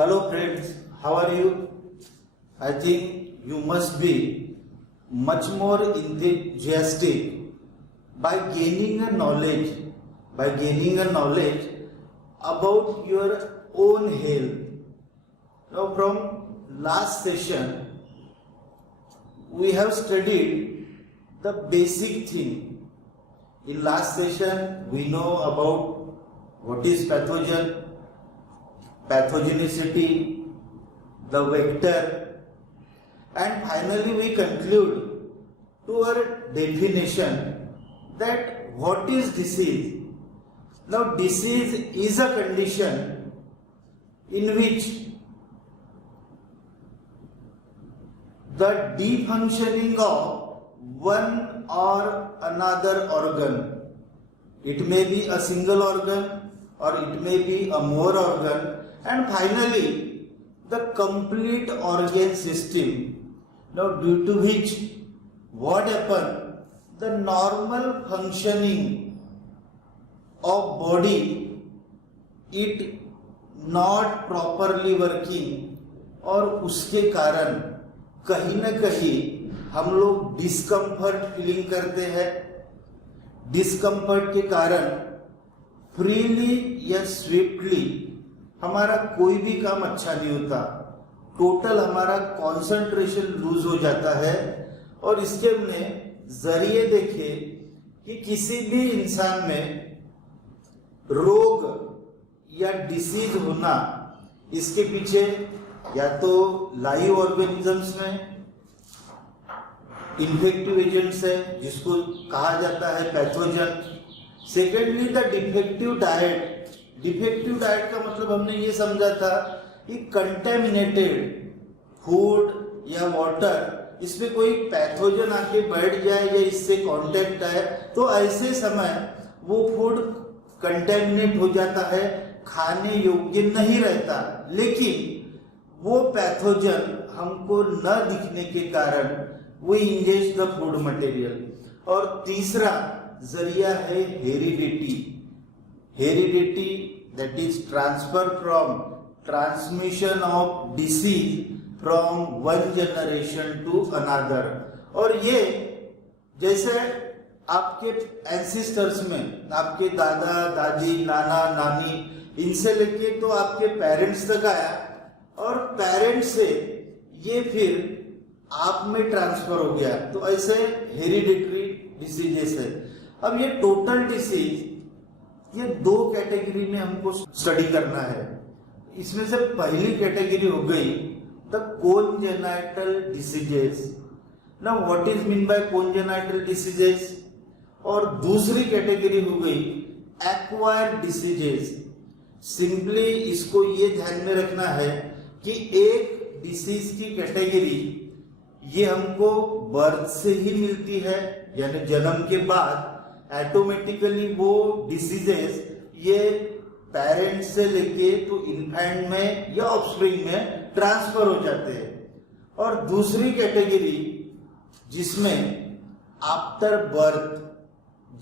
Hello friends, how are you? I think you must be much more enthusiastic by gaining a knowledge about your own health. Now from last session we have studied the basic thing. In last session we know about what is pathogen, pathogenicity, the vector, and finally we conclude to our definition that what is disease. Now disease is a condition in which the defunctioning of one or another organ, it may be a single organ or it may be a more organ, and finally the complete organ system. Now due to which what happened, the normal functioning of body it not properly working, और उसके कारण कहीं न कहीं हम लोग discomfort feeling करते हैं. डिस्कम्फर्ट के कारण फ्रीली या स्विफ्टली हमारा कोई भी काम अच्छा नहीं होता. टोटल हमारा कंसंट्रेशन लूज हो जाता है. और इसके हमने जरिए देखे कि किसी भी इंसान में रोग या डिसीज होना, इसके पीछे या तो लाइव ऑर्गेनिजम्स में इन्फेक्टिव एजेंट्स है जिसको कहा जाता है pathogen. Secondly the defective diet. Defective diet का मतलब हमने ये समझा था कि कंटेमिनेटेड फूड या वाटर, इसमें कोई पैथोजन आके बैठ जाए या इससे कांटेक्ट आए तो ऐसे समय वो फूड कंटेमिनेट हो जाता है, खाने योग्य नहीं रहता. लेकिन वो पैथोजन हमको न दिखने के कारण वो इंजेस्ट द फूड मटेरियल. और तीसरा जरिया है heredity. Heredity that is transmission of disease from one generation to another. और ये जैसे आपके एंसिस्टर्स में आपके दादा दादी नाना नानी इनसे लेके तो आपके पेरेंट्स तक आया, और पेरेंट्स से ये फिर आप में ट्रांसफर हो गया. तो ऐसे हेरिडिटरी डिसीजेस है. अब ये टोटल डिसीज ये दो कैटेगरी में हमको स्टडी करना है. इसमें से पहली कैटेगरी हो गई the congenital diseases. Now what is mean by congenital diseases. और दूसरी कैटेगरी हो गई एक्वायर्ड डिसीजेस. सिंपली इसको ये ध्यान में रखना है कि एक डिसीज की कैटेगरी ये हमको बर्थ से ही मिलती है, यानी जन्म के बाद ऑटोमेटिकली वो डिसीजेस ये पेरेंट्स से लेके तो इन्फेंट में या ऑफस्प्रिंग में ट्रांसफर हो जाते हैं. और दूसरी कैटेगरी जिसमें आफ्टर बर्थ,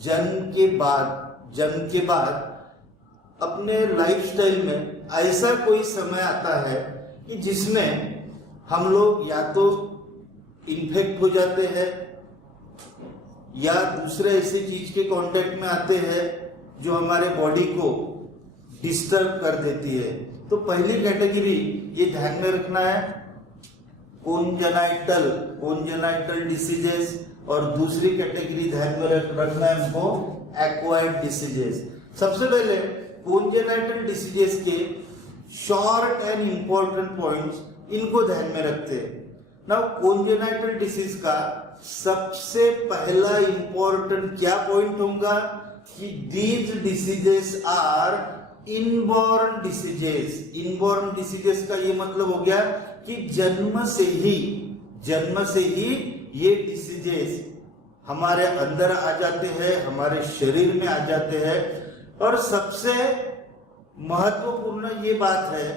जन्म के बाद अपने लाइफस्टाइल में ऐसा कोई समय आता है कि जिसमें हम लोग या तो इन्फेक्ट हो जाते हैं या दूसरे ऐसे चीज के कांटेक्ट में आते हैं जो हमारे बॉडी को डिस्टर्ब कर देती है. तो पहली कैटेगरी ये ध्यान में रखना है कोंजेनाइटल डिसीजेस, और दूसरी कैटेगरी ध्यान में रखना है हमको एक्वायर्ड डिसीजेस. सबसे पहले कोंजेनाइटल डिसीजेस के शॉर्ट एंड इंपॉर्टेंट पॉइंट्स इनको ध्यान में रखते हैं. नाउ कोंजेनाइटल डिसीज का सबसे पहला इंपॉर्टेंट क्या पॉइंट होगा कि these diseases are inborn diseases. Inborn diseases का ये मतलब हो गया कि जन्म से ही ये डिसीजेस हमारे अंदर आ जाते हैं, हमारे शरीर में आ जाते हैं. और सबसे महत्वपूर्ण ये बात है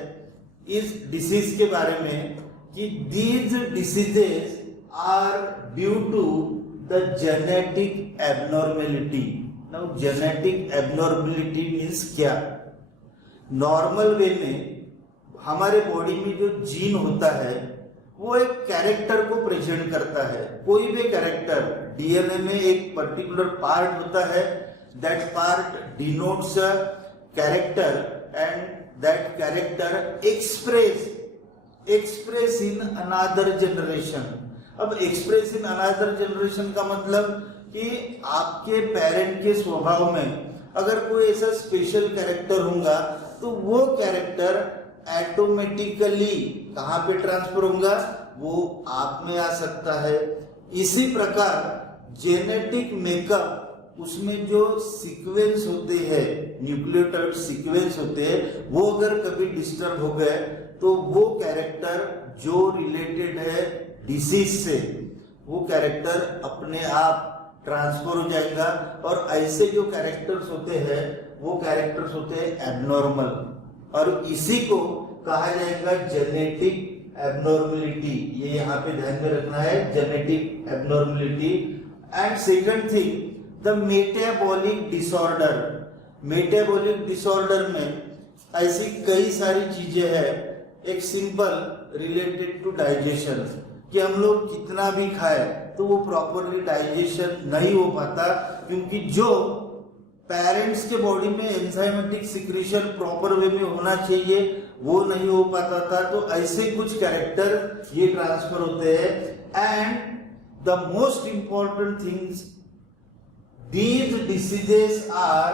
इस डिसीज के बारे में कि these diseases are due to the genetic abnormality. Now genetic abnormality means क्या. नॉर्मल वे में हमारे बॉडी में जो जीन होता है वो एक कैरेक्टर को प्रेजेंट करता है। कोई भी कैरेक्टर, डीएनए में एक पर्टिकुलर पार्ट होता है, that part denotes a character and that character express in another generation. अब एक्सप्रेस इन अनदर जनरेशन का मतलब कि आपके पेरेंट के स्वभाव में अगर कोई ऐसा स्पेशल कैरेक्टर होगा तो वो कैरेक्टर ऑटोमेटिकली कहाँ पे ट्रांसफर होगा, वो आप में आ सकता है। इसी प्रकार जेनेटिक मेकअप, उसमें जो सीक्वेंस होते हैं, न्यूक्लियोटाइड सीक्वेंस होते हैं, वो अगर कभी डिस्टर्ब हो गए तो वो कैरेक्टर जो रिलेटेड है डिसीज से, वो कैरेक्टर अपने आप ट्रांसफर हो जाएगा। और ऐसे जो कैरेक्टर्स होते हैं वो कैरेक्टर्स होते हैं एबनॉर्मल, और इसी को कहा जाएगा जेनेटिक एबनॉर्मलिटी। ये यहाँ पे ध्यान में रखना है, genetic abnormality. And second thing, the metabolic disorder. Metabolic disorder में ऐसी कई सारी चीजें हैं। एक सिंपल रिलेटेड टू डाइजेशन, कि हम लोग कितना भी खाए तो वो प्रॉपरली डाइजेशन नहीं हो पाता, क्योंकि जो पेरेंट्स के बॉडी में एंजाइमेटिक सिक्रीशन प्रॉपर वे में होना चाहिए वो नहीं हो पाता था। तो ऐसे कुछ कैरेक्टर ये ट्रांसफर होते हैं। And the most important things, these diseases are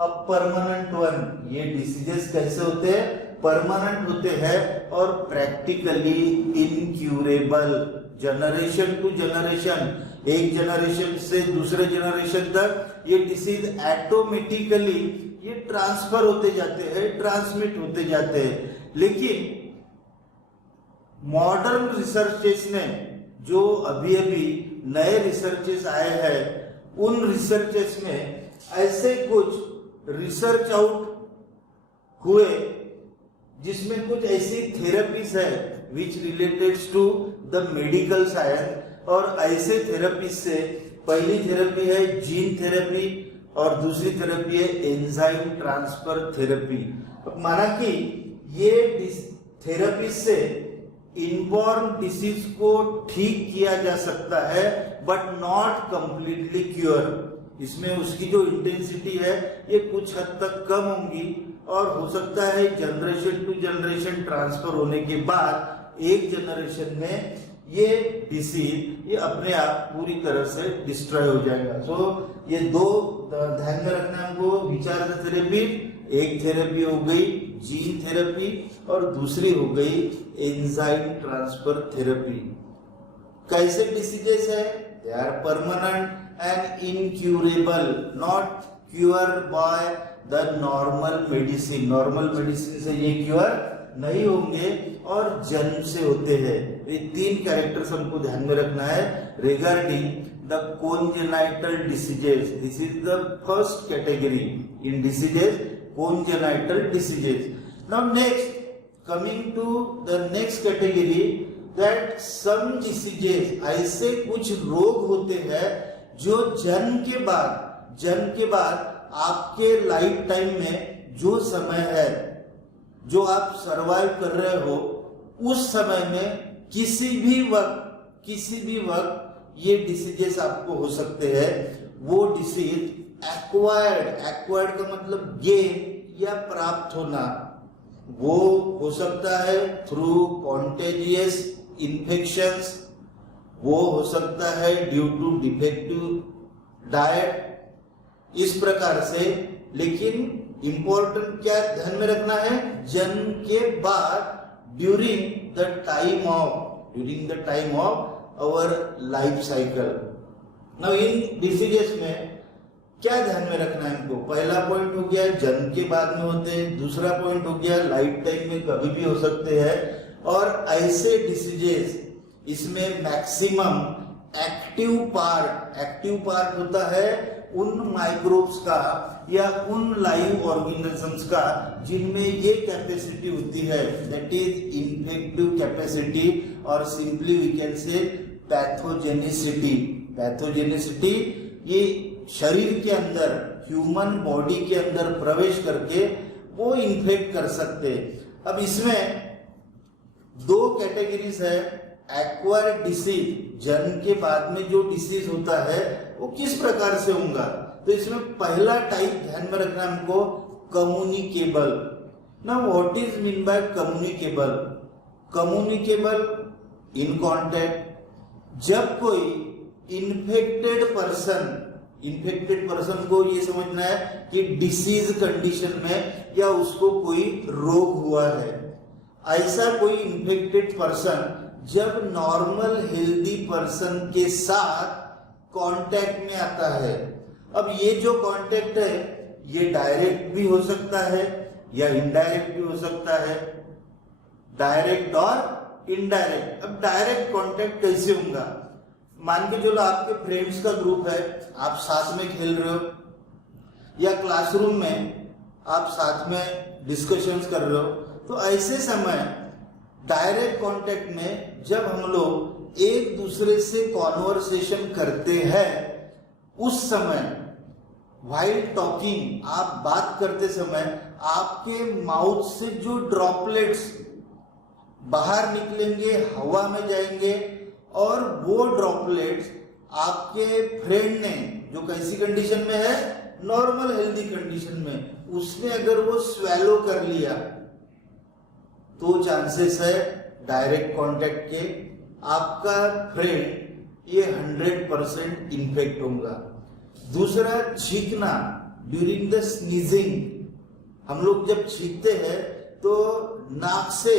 a permanent one. ये डिसीजेस कैसे होते हैं, परमानेंट होते हैं और practically incurable. Generation to generation, एक जनरेशन से दूसरे जनरेशन तक ये डिसीज ऑटोमेटिकली ये ट्रांसफर होते जाते हैं, ट्रांसमिट होते जाते हैं। लेकिन मॉडर्न रिसर्चेस ने, जो अभी अभी नए रिसर्चेस आए हैं, उन रिसर्चेस में ऐसे कुछ रिसर्च आउट हुए जिसमें कुछ ऐसी थेरेपीज है which related to the medical science. और ऐसे थेरेपीज से पहली थेरेपी है जीन थेरेपी और दूसरी थेरेपी है एंजाइम ट्रांसफर थेरेपी। माना कि ये थेरेपी से इनबॉर्न डिसीज को ठीक किया जा सकता है, बट नॉट कंप्लीटली क्योर। इसमें उसकी जो इंटेंसिटी है ये कुछ हद तक कम होंगी, और हो सकता है जनरेशन टू जनरेशन ट्रांसफर होने के बाद एक जनरेशन में ये डिसीज ये अपने आप पूरी तरह से डिस्ट्रॉय हो जाएगा। सो ये दो ध्यान में रखना है हमको, विचार थेरेपी। एक थेरेपी हो गई जीन थेरेपी और दूसरी हो गई एंजाइम ट्रांसफर थेरेपी। कैसे डिसीजेस है, they are permanent and incurable, not cure by the normal medicine. Normal medicine से ये क्योर नहीं होंगे और जन्म से होते हैं। ये तीन कैरेक्टर्स हमको ध्यान में रखना है regarding the congenital diseases. This is the first category in diseases, congenital diseases. Now next, coming to the next category, that some diseases, ऐसे कुछ रोग होते हैं जो जन्म के बाद आपके लाइफ टाइम में जो समय है जो आप सरवाइव कर रहे हो, उस समय में किसी भी वक्त ये डिसीजेस आपको हो सकते हैं। वो डिसीज एक्वायर्ड का मतलब गेन या प्राप्त होना, वो हो सकता है थ्रू कॉन्टेजियस इन्फेक्शंस, वो हो सकता है ड्यू टू डिफेक्टिव डाइट, इस प्रकार से। लेकिन इंपॉर्टेंट क्या ध्यान में रखना है, जन्म के बाद during the time of our life cycle. Now इन डिसीजेस में क्या ध्यान में रखना है हमको, पहला पॉइंट हो गया जन्म के बाद में होते हैं, दूसरा पॉइंट हो गया लाइफ टाइम में कभी भी हो सकते हैं। और ऐसे डिसीजेस, इसमें मैक्सिमम एक्टिव पार्ट होता है उन माइक्रोब्स का या उन लाइव ऑर्गेनिजम्स का जिनमें ये कैपेसिटी होती है, दैट इज इन्फेक्टिव कैपेसिटी, और simply we can say pathogenicity. ये शरीर के अंदर, ह्यूमन बॉडी के अंदर प्रवेश करके वो इन्फेक्ट कर सकते हैं। अब इसमें दो कैटेगरीज है। एक्वायर्ड डिसीज, जन्म के बाद में जो डिसीज होता है वो किस प्रकार से होगा, तो इसमें पहला टाइप ध्यान में रखना हमको, कम्युनिकेबल। ना what is mean bye communicable? Communicable in contact, जब कोई इन्फेक्टेड पर्सन को ये समझना है कि डिसीज कंडीशन में या उसको कोई रोग हुआ है, ऐसा कोई इन्फेक्टेड पर्सन जब नॉर्मल हेल्दी पर्सन के साथ कांटेक्ट में आता है। अब ये जो कांटेक्ट है ये डायरेक्ट भी हो सकता है या इनडायरेक्ट भी हो सकता है, डायरेक्ट और इनडायरेक्ट। अब डायरेक्ट कांटेक्ट कैसे होगा? मान के चलो आपके फ्रेंड्स का ग्रुप है, आप साथ में खेल रहे हो या क्लासरूम में आप साथ में डिस्कशंस कर रहे हो, तो ऐसे समय डायरेक्ट कांटेक्ट में जब हम लोग एक दूसरे से कॉन्वर्सेशन करते हैं, उस समय व्हाइल टॉकिंग, आप बात करते समय आपके माउथ से जो ड्रॉपलेट्स बाहर निकलेंगे, हवा में जाएंगे, और वो ड्रॉपलेट्स आपके फ्रेंड ने जो कैसी कंडीशन में है, नॉर्मल हेल्दी कंडीशन में, उसने अगर वो स्वेलो कर लिया तो चांसेस है डायरेक्ट कांटेक्ट के आपका फ्रेंड ये 100% इन्फेक्ट होगा। दूसरा, छींकना ड्यूरिंग द स्नीजिंग। हम लोग जब छींकते हैं तो नाक से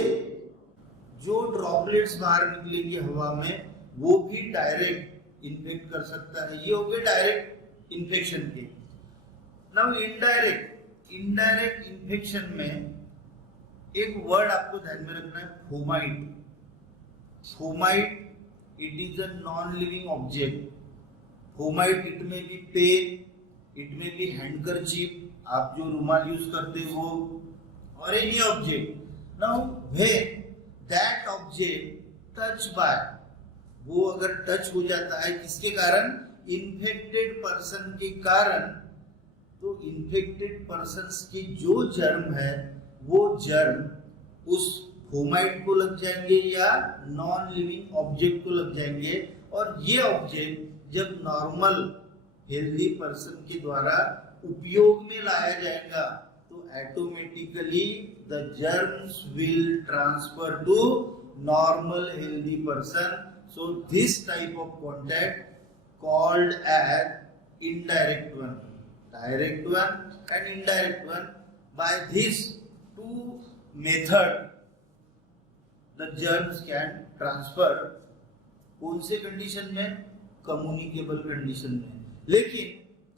जो ड्रॉपलेट्स बाहर निकलेंगे हवा में, वो भी डायरेक्ट इन्फेक्ट कर सकता है। ये हो गए डायरेक्ट इन्फेक्शन के। नाउ इनडायरेक्ट इन्फेक्शन में एक वर्ड आपको ध्यान में रखना है, fomite. It is a non living object. Fomite, it में बी पेन, इट में बी हैंडकरचीफ, आप जो रुमाल यूज करते हो, और any object. Now when that object touch by, वो अगर टच हो जाता है किसके कारण? इन्फेक्टेड पर्सन के कारण, तो इन्फेक्टेड पर्सन की जो जर्म है वो जर्म उस फोमाइट को लग जाएंगे या नॉन लिविंग ऑब्जेक्ट को लग जाएंगे, और ये ऑब्जेक्ट जब नॉर्मल हेल्दी पर्सन के द्वारा उपयोग में लाया जाएगा तो automatically the germs will transfer to normal healthy person. So this type of contact called as indirect one, direct one and indirect one. By these two method the germs can transfer। कौन से condition में? Communicable condition में। लेकिन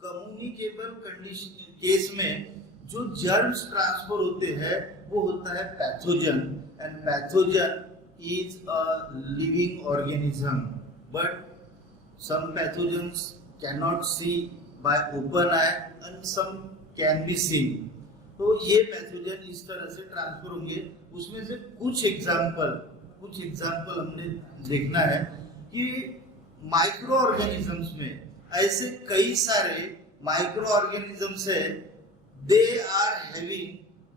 communicable condition case में जो germs transfer होते हैं वो होता है pathogen, and pathogen is a living organism, but some pathogens cannot see by open eye and some can be seen। तो ये पैथोजन इस तरह से ट्रांसफर होंगे। उसमें से कुछ एग्जाम्पल हमने देखना है कि माइक्रो ऑर्गेनिजम्स में ऐसे कई सारे माइक्रो ऑर्गेनिजम्स है, they are having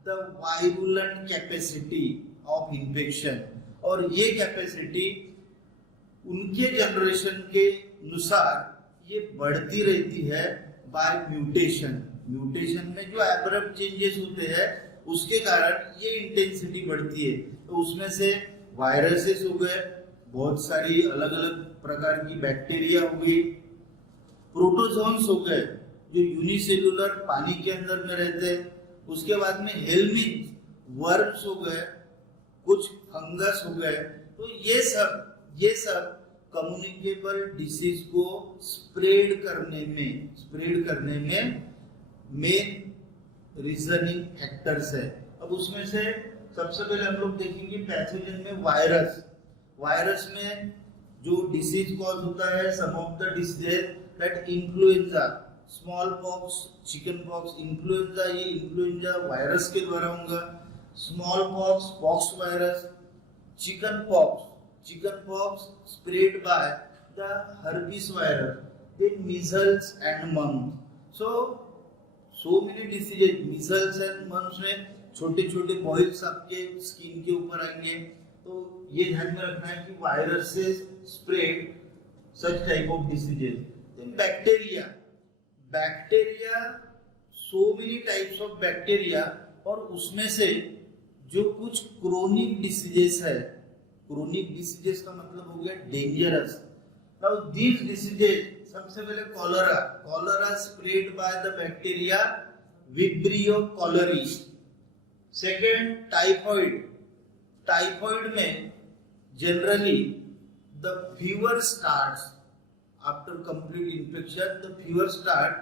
the virulent capacity of infection, और ये कैपेसिटी उनके जनरेशन के अनुसार ये बढ़ती रहती है बाय म्यूटेशन में जो एब्रप्ट चेंजेस होते हैं उसके कारण ये इंटेंसिटी बढ़ती है। तो उसमें से वायरसेस हो गए, बहुत सारी अलग अलग प्रकार की बैक्टीरिया हो गई, प्रोटोजोन्स हो गए जो यूनिसेलुलर पानी के अंदर में रहते हैं, उसके बाद में हेल्मिन्थ वर्म्स हो गए, कुछ फंगस हो गए। तो ये सब कम्युनिकेबल डिसीज को स्प्रेड करने में मेन रीजनिंग फैक्टर्स है। अब उसमें से सबसे पहले हम लोग देखेंगे पैथोजन में वायरस में जो डिसीज कॉज होता है, some of the diseases that influenza, smallpox, chickenpox, influenza, ये इन्फ्लुएंजा वायरस के द्वारा होगा। Smallpox, pox virus, chickenpox spread by the herpes virus, then measles and mumps। So many diseases, measles and mumps में छोटे छोटे boils आपके skin के ऊपर आएंगे। तो ये ध्यान में रखना है कि वायरस से spread such type of diseases. Bacteria, bacteria so many types of bacteria, और उसमें से जो कुछ क्रोनिक डिसीजेस है, क्रोनिक डिसीजेस का मतलब हो गया डेंजरस। नाउ दीज डिसीजेस, सबसे पहले cholera, cholera spread by the bacteria vibrio cholerae. Second typhoid, typhoid में generally the fever starts after complete infection, the fever start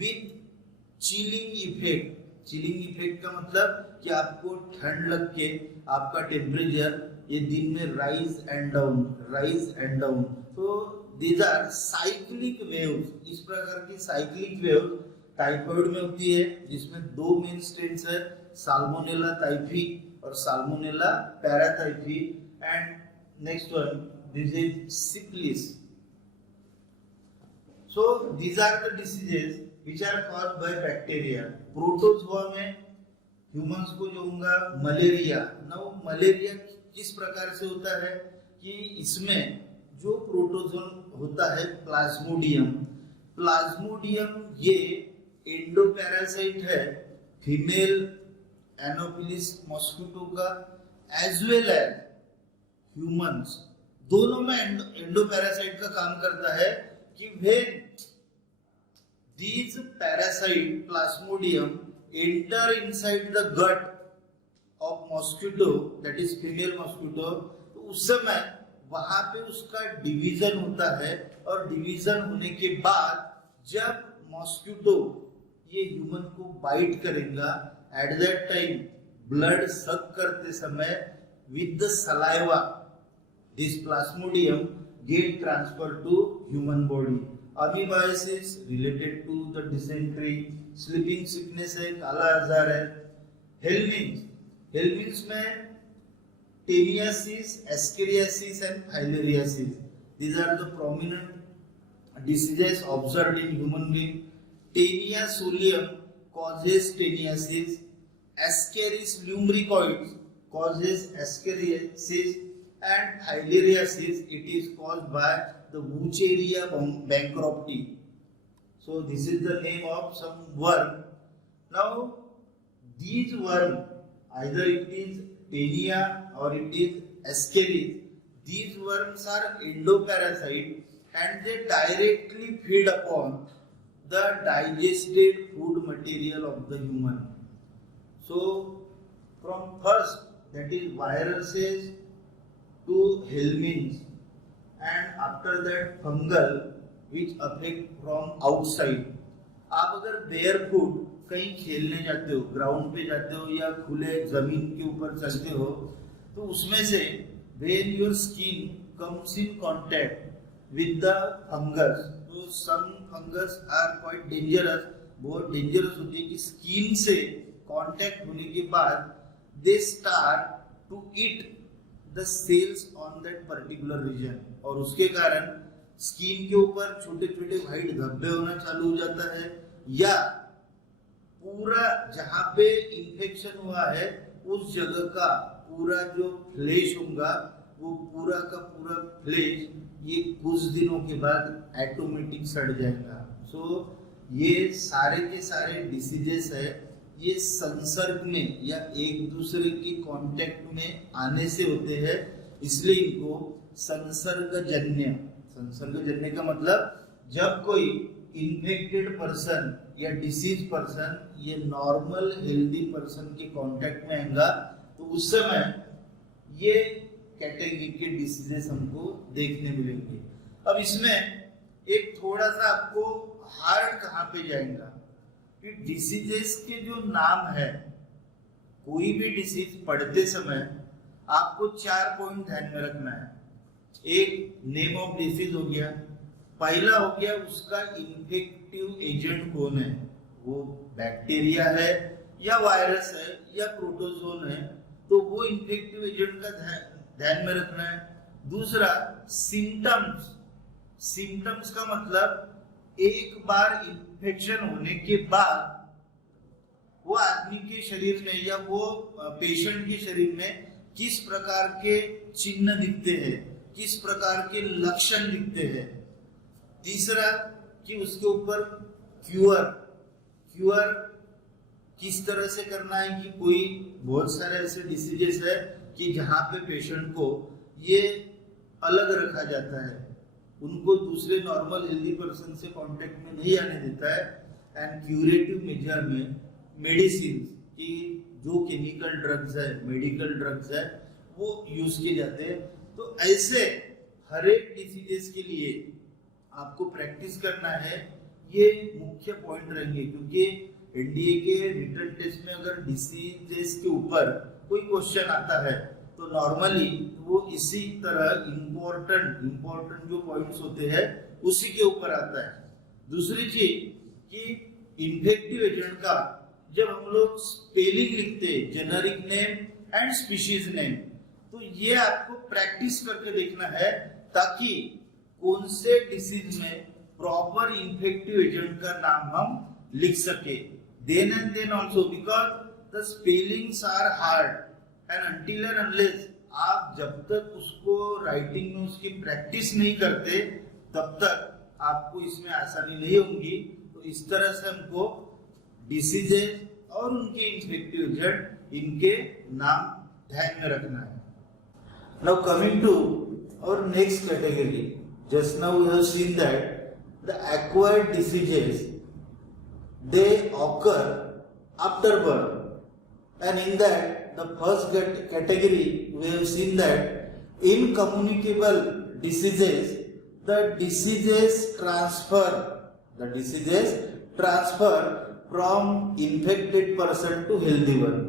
with chilling effect. Chilling effect का मतलब कि आपको ठंड लग के आपका टेम्परेचर ये दिन में rise and down, rise and down. तो दीज आर साइक्लिक वेव्स, इस प्रकार की साइक्लिक वेव्स टाइफॉइड में होती है, जिसमें दो मेन स्ट्रेन्स है, साल्मोनेला टाइफी और salmonella paratyphi. And next one, this is syphilis. So these are the diseases which are caused by bacteria. Protozoa में ह्यूमंस को जो होगा मलेरिया। नाउ मलेरिया किस प्रकार से होता है कि इसमें जो प्रोटोजोन होता है प्लाज्मोडियम, प्लाज्मोडियम ये एंडोपैरासाइट है फीमेल एनोफिलिस मॉस्किटो का, एज वेल एज ह्यूमंस, दोनों में एंडोपैरासाइट का काम करता है कि when these parasite plasmodium enter inside the gut of mosquito, that is female mosquito, तो उस समय वहां पे उसका डिवीजन होता है, और डिवीजन होने के बाद जब मॉस्किटो ये ह्यूमन को बाइट करेगा, एट दैट टाइम ब्लड सक करते समय with the saliva this Plasmodium get transferred to human body. Amoebiasis related to the dysentery, sleeping sickness है, काला आजार है। हेलमिंथ, हेलमिंथ में taeniasis, ascariasis and filariasis, these are the prominent diseases observed in human being. Taenia solium causes teniasis, Ascaris lumbricoides causes ascariasis, and filariasis it is caused by the Wucheria bancropti. So this is the name of some worm. Now these worm, either it is Taenia or it is Ascaris, these worms are endoparasite and they directly feed upon the digested food material of the human. So from first, that is viruses to helminths, and after that fungal which affect from outside. आप अगर barefoot कहीं खेलने जाते हो, ground पे जाते हो या खुले जमीन के ऊपर चलते हो, तो उसमें से when your skin comes in contact with the fungus, तो some fungus are quite dangerous, बहुत dangerous होती है कि स्किन से कांटेक्ट होने के बाद they start to eat the cells on that particular region, और उसके कारण स्किन के ऊपर छोटे छोटे व्हाइट धब्बे होना चालू हो जाता है, या पूरा जहां पे इंफेक्शन हुआ है उस जगह का पूरा जो फ्लेश होगा वो पूरा का पूरा फ्लेश ये कुछ दिनों के बाद ऑटोमेटिक सड़ जाएगा। सो ये सारे के सारे डिसीजेस है, ये संसर्ग में या एक दूसरे के कांटेक्ट में आने से होते हैं, इसलिए इनको संसर्गजन्य, संसर्गजन्य का मतलब जब कोई इन्फेक्टेड पर्सन या डिसीज पर्सन ये नॉर्मल हेल्दी पर्सन के कांटेक्ट में आएगा तो उस समय ये कैटेगरी के डिसीजेस हमको देखने मिलेंगे। अब इसमें एक थोड़ा सा आपको हार्ड कहाँ पे जाएगा कि डिसीजेस के जो नाम है, कोई भी डिसीज पढ़ते समय आपको 4 पॉइंट ध्यान में रखना है। एक नेम ऑफ डिसीज हो गया, पहला हो गया उसका इन्फेक्टिव एजेंट कौन है, वो बैक्टीरिया है या वायरस है या प्रोटोजोन है, तो वो इन्फेक्टिव एजेंट का ध्यान में रखना है। दूसरा सिम्टम्स, सिम्टम्स का मतलब एक बार इन्फेक्शन होने के बाद वो आदमी के शरीर में या वो पेशेंट के शरीर में किस प्रकार के चिन्ह दिखते हैं, किस प्रकार के लक्षण दिखते हैं। तीसरा कि उसके ऊपर क्यूअर किस तरह से करना है, कि कोई बहुत सारे ऐसे डिसीजेस है कि जहाँ पे पेशेंट को ये अलग रखा जाता है, उनको दूसरे नॉर्मल हेल्दी पर्सन से कांटेक्ट में नहीं आने देता है। एंड क्यूरेटिव मेजर में मेडिसिन की जो केमिकल ड्रग्स है, मेडिकल ड्रग्स है, वो यूज किए जाते हैं। तो ऐसे हर एक डिसीजेस के लिए आपको प्रैक्टिस करना है, ये मुख्य पॉइंट रहेंगे। क्योंकि एनडीए के रिटन टेस्ट में अगर डिसीजेस के ऊपर कोई क्वेश्चन आता है तो नॉर्मली वो इसी तरह इम्पोर्टेंट जो पॉइंट्स होते हैं उसी के ऊपर आता है। दूसरी चीज कि इन्फेक्टिव एजेंट का जब हम लोग स्पेलिंग लिखते हैं, generic name and species name, तो ये आपको प्रैक्टिस करके देखना है ताकि कौन से डिसीज में प्रॉपर इन्फेक्टिव एजेंट का नाम हम लिख सके। Then and then also because the spellings are hard and until and unless आप जब तक उसको राइटिंग में उसकी प्रैक्टिस नहीं करते तब तक आपको इसमें आसानी नहीं होगी। तो इस तरह से हमको डिसीजेस और उनके इन्फेक्टिव एजेंट इनके नाम ध्यान में रखना है। Now coming to our next category, just now we have seen that the acquired diseases, they occur after birth, and in that the first category we have seen that incommunicable diseases, the diseases transfer from infected person to healthy one.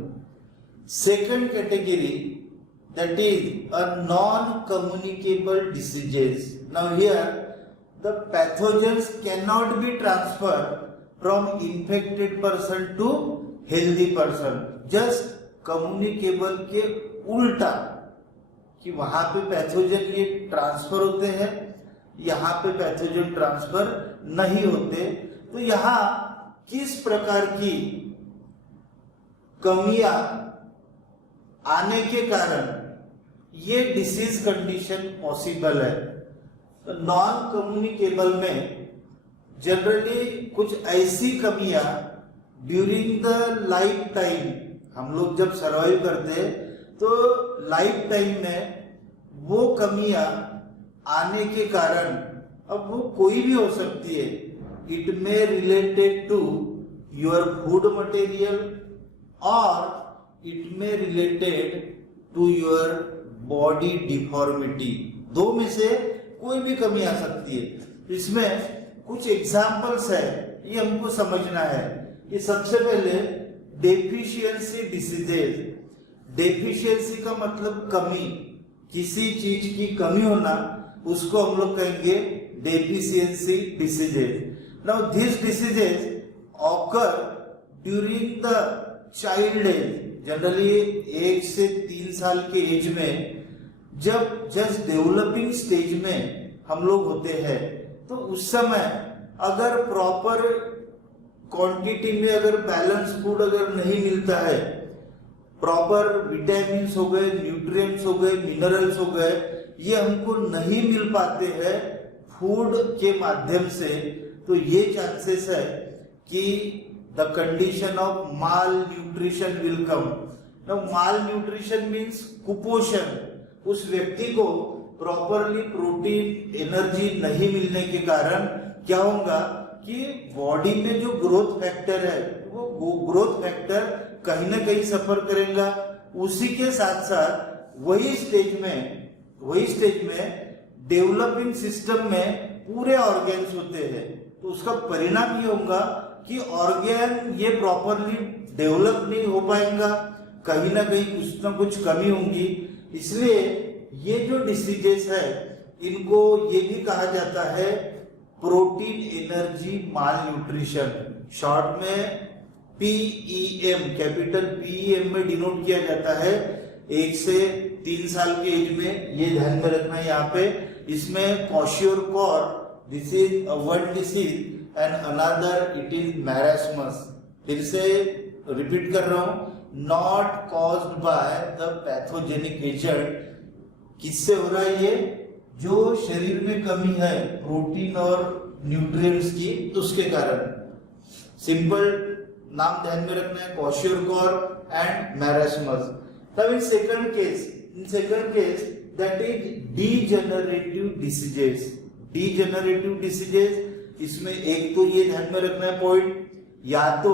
Second category, that is a non-communicable diseases. Now here the pathogens cannot be transferred from infected person to healthy person. Just communicable के उल्टा कि वहां पे pathogen ये transfer होते हैं, यहाँ पे पैथोजन ट्रांसफर नहीं होते। तो यहाँ किस प्रकार की कमियां आने के कारण ये डिसीज कंडीशन पॉसिबल है। तो नॉन कम्युनिकेबल में जनरली कुछ ऐसी कमियां ड्यूरिंग द लाइफ टाइम, हम लोग जब सर्वाइव करते हैं तो लाइफ टाइम में वो कमियां आने के कारण, अब वो कोई भी हो सकती है, it may related to your food material और it may related to your body deformity. दो में से कोई भी कमी आ सकती है। इसमें कुछ एग्जाम्पल्स है, ये हमको समझना है। ये सबसे पहले डेफिशिएंसी डिसीजेज। डेफिशिएंसी का मतलब कमी, किसी चीज की कमी होना, उसको हम लोग कहेंगे deficiency diseases. Now this diseases occur during the child age, generally 1 से 3 साल के एज में, जब जस्ट डेवलपिंग स्टेज में हम लोग होते हैं, तो उस समय अगर प्रॉपर क्वांटिटी में अगर बैलेंस फूड अगर नहीं मिलता है, प्रॉपर विटामिन्स हो गए, न्यूट्रिएंट्स हो गए, मिनरल्स हो गए, ये हमको नहीं मिल पाते हैं फूड के माध्यम से, तो ये चांसेस है कि the condition of malnutrition will come. Now malnutrition means कुपोषण। उस व्यक्ति को प्रॉपरली प्रोटीन, एनर्जी नहीं मिलने के कारण क्या होगा कि बॉडी में जो ग्रोथ फैक्टर है वो ग्रोथ फैक्टर कहीं ना कहीं सफर करेगा। उसी के साथ साथ वही स्टेज में डेवलपिंग सिस्टम में पूरे ऑर्गेन्स होते हैं, तो उसका परिणाम ये होगा कि ऑर्गेन ये प्रॉपरली डेवलप नहीं हो पाएगा, कहीं ना कहीं कुछ ना कुछ कमी होगी। इसलिए ये जो डिसीजेस है इनको ये भी कहा जाता है प्रोटीन एनर्जी माल न्यूट्रिशन, शॉर्ट में PEM, कैपिटल PEM में डिनोट किया जाता है। 1 से 3 साल के एज में, ये ध्यान में रखना है यहाँ पे। इसमें kwashiorkor, this is one disease and another it is marasmus. फिर से रिपीट कर रहा हूं, not caused by the pathogenic agent. किससे हो रहा है ये? जो शरीर में कमी है प्रोटीन और न्यूट्रिएंट्स की, तो उसके कारण। सिंपल नाम ध्यान में रखना है, क्वाशियोरकोर एंड मैरास्मस। तब in second case that is degenerative diseases. Degenerative diseases, इसमें एक तो ये ध्यान में रखना है पॉइंट, या तो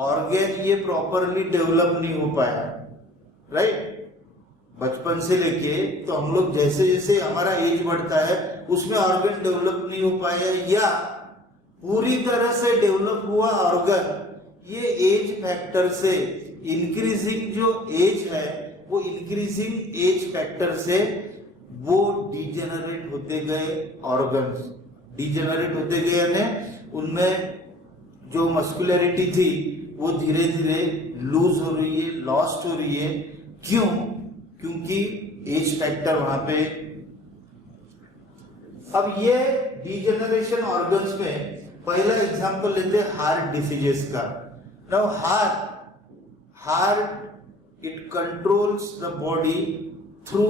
ऑर्गेन ये प्रॉपरली डेवलप नहीं हो पाया, राइट? बचपन से लेके तो हम लोग जैसे जैसे हमारा एज बढ़ता है उसमें ऑर्गन डेवलप नहीं हो पाया, या पूरी तरह से डेवलप हुआ ऑर्गन ये एज फैक्टर से, इंक्रीजिंग जो एज है वो इंक्रीजिंग एज फैक्टर से वो डिजेनरेट होते गए ऑर्गन्स, डिजेनरेट होते गए, यानी उनमें जो मस्कुलरिटी थी वो धीरे धीरे लूज हो रही है, लॉस्ट हो रही है। क्यों? क्योंकि एज फैक्टर वहां पे। अब ये डिजेनरेशन ऑर्गन्स में पहला एग्जांपल लेते हैं हार्ट डिसीजेस का। Now heart it controls the body through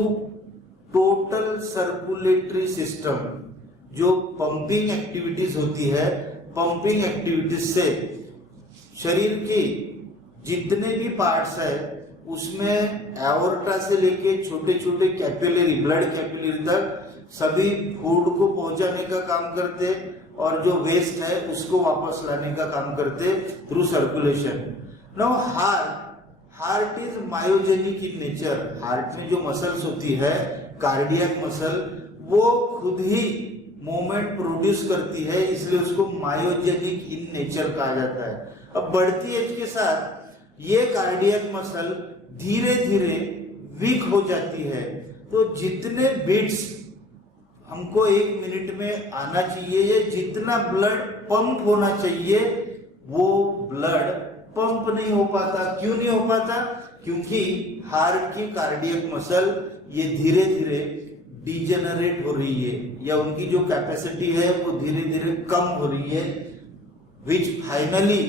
total circulatory system. जो पंपिंग एक्टिविटीज होती है, पंपिंग एक्टिविटीज से शरीर की जितने भी पार्ट्स है उसमें एओर्टा से लेके छोटे छोटे कैपिलरी, ब्लड कैपिलरी तक सभी फूड को पहुंचाने का काम करते, और जो वेस्ट है उसको वापस लाने का काम करते through circulation. Now heart is myogenic in nature. Heart में जो मसल्स होती है, कार्डियक मसल, वो खुद ही मूवमेंट प्रोड्यूस करती है, इसलिए उसको मायोजेनिक इन नेचर कहा जाता है। अब बढ़ती एज के साथ ये कार्डियक मसल धीरे धीरे वीक हो जाती है, तो जितने बीट्स हमको एक मिनट में आना चाहिए, या जितना ब्लड पंप होना चाहिए, वो ब्लड पंप नहीं हो पाता। क्यों नहीं हो पाता? क्योंकि हार्ट की कार्डियक मसल ये धीरे धीरे डिजेनरेट हो रही है, या उनकी जो कैपेसिटी है वो धीरे धीरे कम हो रही है, which finally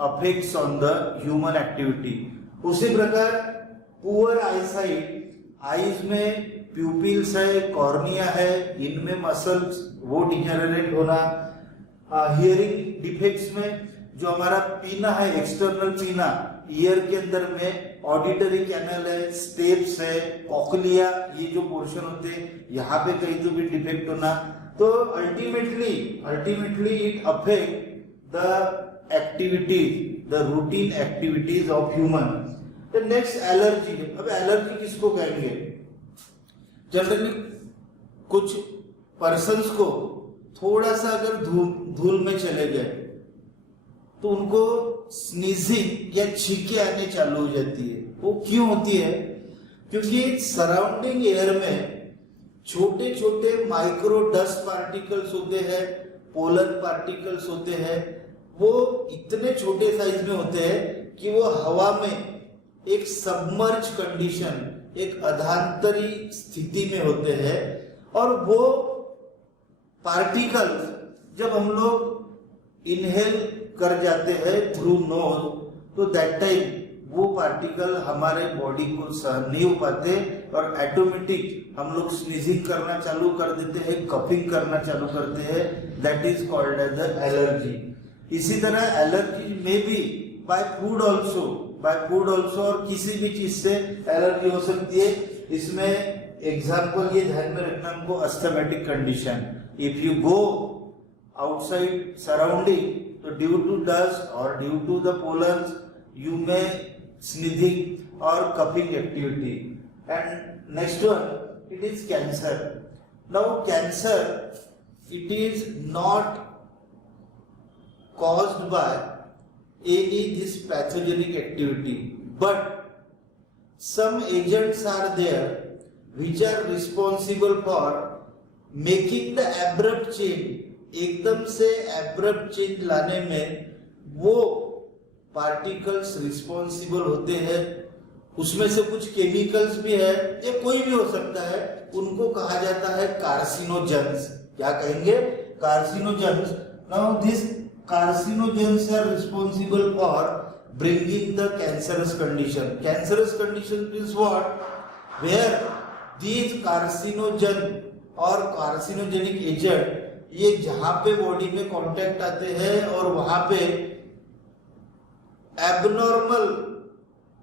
affects on the human activity. उसी प्रकार पुअर आईसाइट, आईज में प्यूपिल्स है, कॉर्निया है, इनमें मसल्स वो डिजेनरेट होना। हियरिंग डिफेक्ट्स में जो हमारा पीना है, एक्सटर्नल पीना, ईयर के अंदर में ऑडिटरी कैनल है, स्टेप्स है, कॉक्लिया, ये जो पोर्शन होते हैं यहाँ पे कहीं तो भी डिफेक्ट होना, तो ultimately it affect the activities, the routine activities of human. The next allergy. अब एलर्जी किसको कहेंगे? जनरली कुछ पर्सन्स को थोड़ा सा अगर धूल में चले गए तो उनको स्नीजिंग या छींके आने चालू हो जाती है। वो क्यों होती है? क्योंकि सराउंडिंग एयर में छोटे छोटे माइक्रो डस्ट पार्टिकल्स होते हैं, पोलन पार्टिकल्स होते हैं, वो इतने छोटे साइज में होते हैं कि वो हवा में एक सबमर्ज कंडीशन, एक अधांतरी स्थिति में होते हैं, और वो पार्टिकल्स जब हम लोग इनहेल कर जाते हैं थ्रू नोज, तो दैट टाइम वो पार्टिकल हमारे बॉडी को सहन नहीं हो पाते और ऑटोमेटिक हम लोग स्नीजिंग करना चालू कर देते हैं, कफिंग करना चालू करते हैं। That is called as the allergy. इसी तरह एलर्जी में भी बाय फूड ऑल्सो, और किसी भी चीज से एलर्जी हो सकती है। इसमें एग्जाम्पल ये ध्यान में रखना हमको, asthmatic condition. If you go outside surrounding, तो ड्यू टू डस्ट और due to the pollens you may sneezing or coughing activity. And next one, it is cancer. Now cancer, it is not caused by any this pathogenic activity, but some agents are there which are responsible for making the abrupt change. एकदम से abrupt change लाने में वो particles responsible होते हैं। उसमें से कुछ केमिकल्स भी है, या कोई भी हो सकता है, उनको कहा जाता है कार्सिनोजेंस। क्या कहेंगे? Carcinogens. Now this carcinogens are responsible for bringing the cancerous condition. Cancerous condition means what? Where these carcinogen और carcinogenic agent ये जहां पे बॉडी में कांटेक्ट आते हैं और वहां पे एबनॉर्मल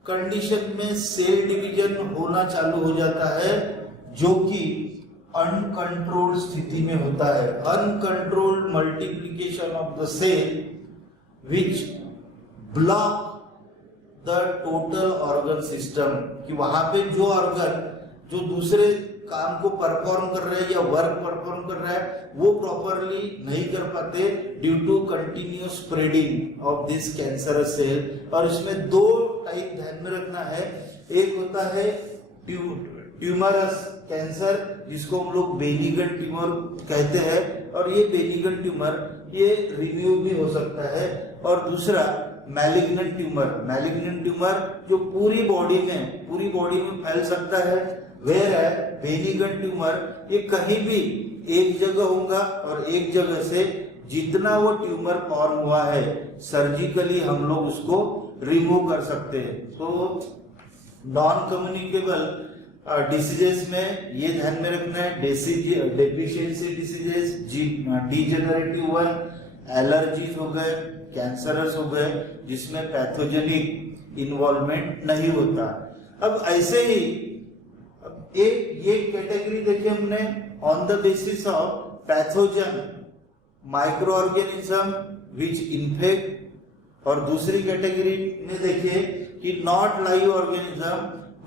कंडीशन में सेल डिवीजन होना चालू हो जाता है, जो कि अनकंट्रोल्ड स्थिति में होता है. Uncontrolled multiplication of the cell which block the total organ system, कि वहां पे जो ऑर्गन जो दूसरे काम को परफॉर्म कर रहे हैं या वर्क परफॉर्म कर रहा है वो प्रॉपरली नहीं कर पाते due to continuous spreading of this cancerous cell. और इसमें दो टाइप ध्यान में रखना है. एक होता है ट्यूमरस कैंसर, जिसको हम लोग बेनिगन ट्यूमर कहते हैं, और ये बेनिगन ट्यूमर ये रिन्यू भी हो सकता है. और दूसरा मैलिग्नेंट ट्यूमर. मैलिग्नेंट ट्यूमर जो पूरी बॉडी में फैल सकता है. वेयर है बेनिगन ट्यूमर ये कहीं भी एक जगह होगा और एक जगह से जितना वो ट्यूमर फॉर्म हुआ है सर्जिकली हम लोग उसको रिमूव कर सकते हैं. तो नॉन कम्युनिकेबल डिसीजेस में ये ध्यान में रखना है. Deficiency diseases, degenerative one, allergies हो गए, कैंसरस हो गए, जिसमें पैथोजेनिक इन्वॉल्वमेंट नहीं होता. अब ऐसे ही एक ये कैटेगरी देखिए हमने on the basis of pathogen micro organism which infect, और दूसरी कैटेगरी में देखिए कि not live organism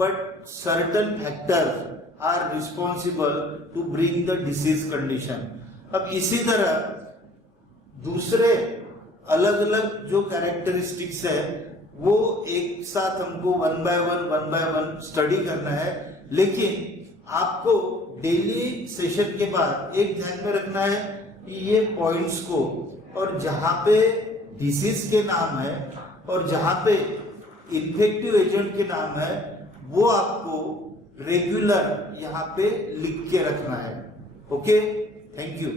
but certain factors are responsible to bring the disease condition. अब इसी तरह दूसरे अलग अलग जो कैरेक्टरिस्टिक्स है वो एक साथ हमको वन बाय वन स्टडी करना है. लेकिन आपको डेली सेशन के बाद एक ध्यान में रखना है कि ये पॉइंट्स को, और जहां पे डिसीज के नाम है और जहां पे इन्फेक्टिव एजेंट के नाम है वो आपको रेगुलर यहाँ पे लिख के रखना है. Okay, thank you.